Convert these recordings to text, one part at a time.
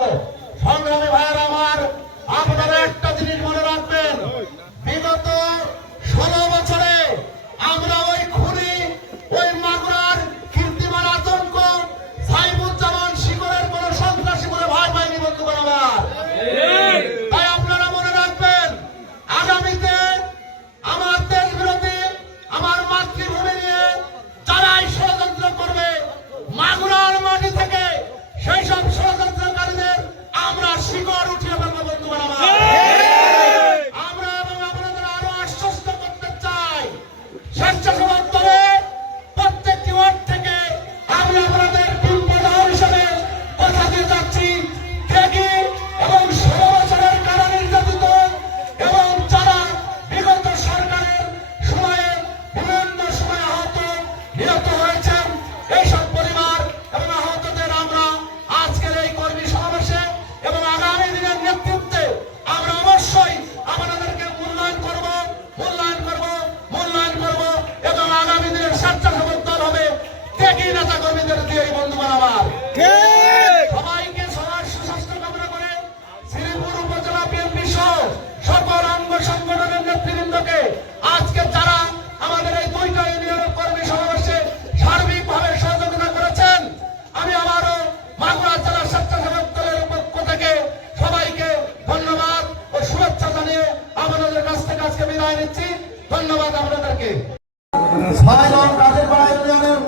Oh. সবাইকে সবার সুস্বাস্থ্য কামনা করে শ্রীপুর উপজেলা বিএনপি সহ সকল অঙ্গ সংগঠনের নেতৃবৃন্দকে আজকে যারা আমাদের এই দুইটা ইউনিয়নের কর্মী সমাবেশে সার্বিকভাবে সহযোগিতা করেছেন আমি আবারও মাগুরা জেলা স্বেচ্ছাসেবক দলের পক্ষ থেকে সবাইকে ধন্যবাদ ও শুভেচ্ছা জানিয়ে আপনাদের কাছ থেকে আজকে বিদায় নিচ্ছি। ধন্যবাদ আপনাদেরকে। ছয় ইউনিয়নের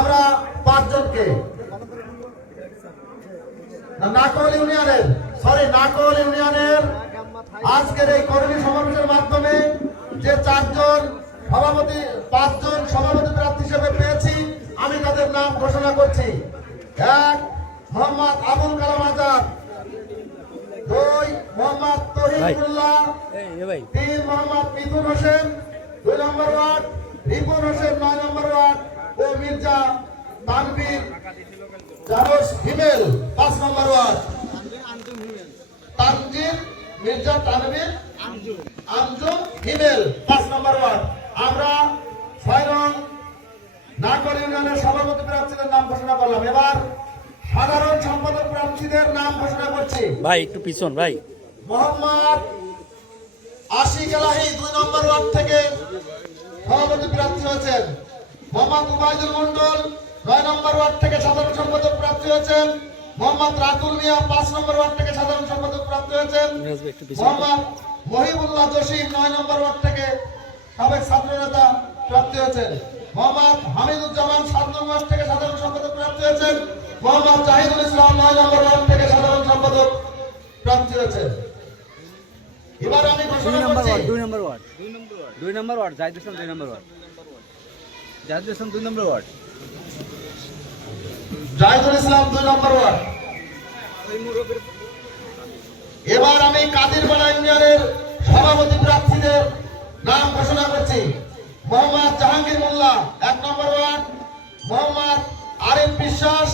আমরা পাঁচজনকে। নাকল ইউনিয়নের সরি নাকল ইউনিয়নের আজকের এই কর্মী সমাবেশের মাধ্যমে যে চারজন সভাপতি পাঁচজন সভাপতি প্রার্থী হিসেবে পেয়েছি আমি তাদের নাম ঘোষণা করছি। এক মোহাম্মদ আবুল কালাম আজাদ। দুই মোহাম্মদ তহিদুল্লাহ। তিন মোহাম্মদ মিথুন হোসেন। দুই নম্বর ওয়ার্ড রিপন হোসেন নয় নম্বর ওয়ার্ড। ও মির্জা তানভীর জারস হিমেল পাঁচ নম্বর ওয়ার্ড। তানজির মির্জা তানভীর আমজুম হিমেল পাঁচ নম্বর ওয়ার্ড। আমরা ছয় নং নাগর ইউনিয়নের সভাপতি প্রার্থীদের নাম ঘোষণা করলাম। এবার সাধারণ সম্পাদক প্রার্থীদের নাম ঘোষণা করছি। ভাই একটু পিছন ভাই। মোহাম্মদ আশিক এলাহি দুই নম্বর ওয়ার্ড থেকে সভাপতি প্রার্থী হয়েছেন। মোহাম্মদ উবাইদুল মন্ডল নয় নম্বর ওয়ার্ড থেকে সাধারণ সম্পাদক প্রার্থী হয়েছেন মোহাম্মদ রাতুল মিয়া পাঁচ নম্বর ওয়ার্ড থেকে সাধারণ সম্পাদক প্রার্থী হয়েছেন মোহাম্মদ মহিবুল্লাহ জসিম নয় নম্বর ওয়ার্ড থেকে সাবেক ছাত্র নেতা হয়েছেন মোহাম্মদ হামিদুজ্জামান সাত নম্বর ওয়ার্ড থেকে সাধারণ সম্পাদক প্রার্থী হয়েছেন মোহাম্মদ জাহিদুল ইসলাম নয় নম্বর ওয়ার্ড থেকে সাধারণ সম্পাদক প্রার্থী হয়েছেন এবার আমি দুই ঘোষণা নম্বর ওয়ার্ড দুই নম্বর ওয়ার্ড। দুই নম্বর ওয়ার্ড জাহিদ হোসেন দুই নম্বর ওয়ার্ড। জাহিদ হোসেন দুই নম্বর ওয়ার্ড। জাহিদুল ইসলাম দুই নম্বর ওয়ার্ড। এবার আমি কাদিরপাড়া ইউনিয়নের সভাপতি প্রার্থীদের নাম ঘোষণা করছি। মোহাম্মদ জাহাঙ্গীর মোল্লা এক নম্বর ওয়ার্ড, মোহাম্মদ আরিফ বিশ্বাস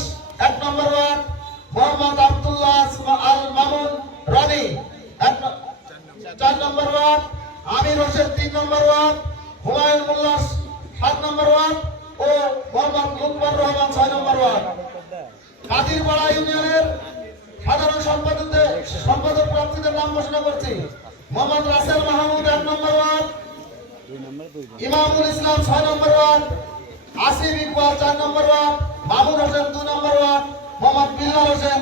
এক নম্বর ওয়ার্ড, মোহাম্মদ আব্দুল্লাহ আল মামুন রনি চার নম্বর ওয়ার্ড, আমির হোসেন তিন নম্বর ওয়ার্ড, হুমায়ুন মোল্লা সাত নম্বর ওয়ার্ড ও মোহাম্মদ লুৎফর রহমান ছয় নম্বর ওয়ার্ড। কাদিরপাড়া ইউনিয়নের সাধারণ সম্পাদকদের সম্পাদক প্রার্থীদের নাম ঘোষণা করছি। মোহাম্মদ রাসেল মাহমুদ এক নম্বর ওয়ার্ড। নম্বর ইমামুল ইসলাম ছয় নম্বর ওয়ার্ড। আসিফ ইকবাল চার নম্বর ওয়ার্ড। মামুন হোসেন দুই নম্বর ওয়ার্ড। মোহাম্মদ বিল্লাল হোসেন